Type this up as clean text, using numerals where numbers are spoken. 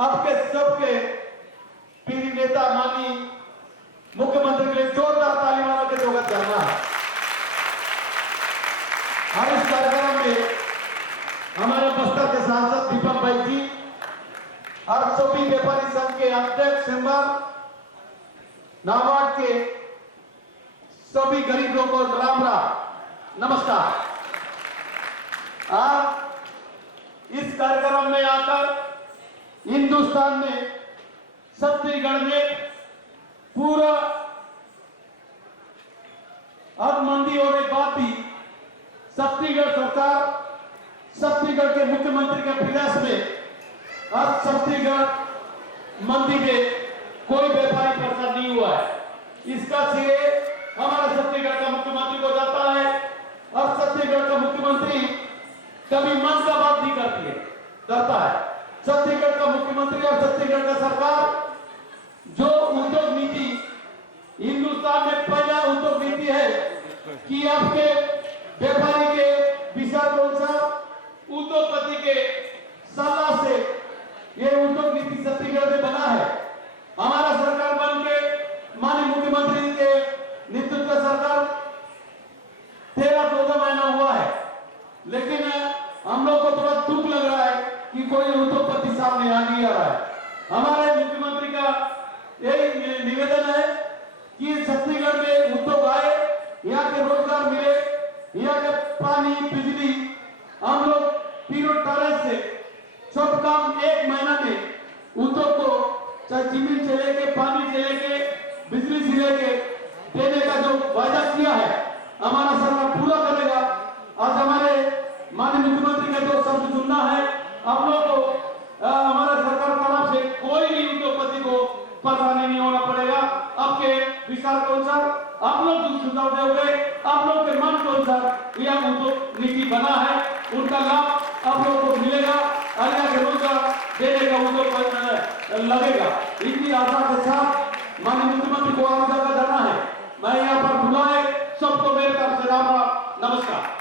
आपके सबके प्रिय नेता माननीय मुख्यमंत्री के लिए जोरदार ताली मार के स्वागत करना है। और इस कार्यक्रम में हमारे बस्तर के सांसद दीपक भाई जी और सभी व्यापारी संघ के अध्यक्ष मेंबर, नाबार्ड के सभी गरीब लोगों को राम राम नमस्कार। आज इस कार्यक्रम में आकर हिंदुस्तान में छत्तीसगढ़ में पूरा अब मंदी होने के बाद भी छत्तीसगढ़ सरकार, छत्तीसगढ़ के मुख्यमंत्री के प्रयास में आज छत्तीसगढ़ मंदी में कोई व्यापारी परेशान नहीं हुआ है। इसका श्रेय हमारे छत्तीसगढ़ का मुख्यमंत्री को जाता है। और छत्तीसगढ़ का मुख्यमंत्री कभी मन का बात नहीं करता है। छत्तीसगढ़ का मुख्यमंत्री और छत्तीसगढ़ का सरकार जो उद्योग नीति हिंदुस्तान में पहला उद्योग नीति है कि आपके व्यापारी के विचार के अनुसार उद्योगपति के सलाह से ये उद्योग नीति छत्तीसगढ़ में बना है। हमारा सरकार बन के माननीय मुख्यमंत्री के नेतृत्व का सरकार 13-14 महीना हुआ है, लेकिन हम लोग को थोड़ा दुख लग रहा है कि कोई उद्योगपति सामने आ नहीं आ रहा है। हमारे मुख्यमंत्री का यही निवेदन है कि छत्तीसगढ़ में उद्योग आए, यहाँ के रोजगार मिले, यहाँ के पानी बिजली हम लोग तीनों तरह से सब काम 1 महीना में उद्योग को चाहे जमीन से लेके पानी से लेके बिजली से लेके देने का जो वायदा किया है हमारा सरकार पूरा करेगा। आज हमारे माननीय मुख्यमंत्री का जो शब्द सुनना है, आप लोग को हमारे सरकार की तरफ से कोई भी उद्योगपति को परेशानी नहीं होना पड़ेगा। आपके विचार के अनुसार आप लोग जो सुझाव दोगे, आप लोग के मन के अनुसार यह उद्योग नीति बना है, उनका लाभ आप लोगों को मिलेगा। अन्य के रोजगार देने का उद्योग लगेगा। इतनी आशा के साथ माननीय मुख्यमंत्री को आगे जाना है। मैं यहाँ पर बुलाए सबको मेरे तरफ से राम राम नमस्कार।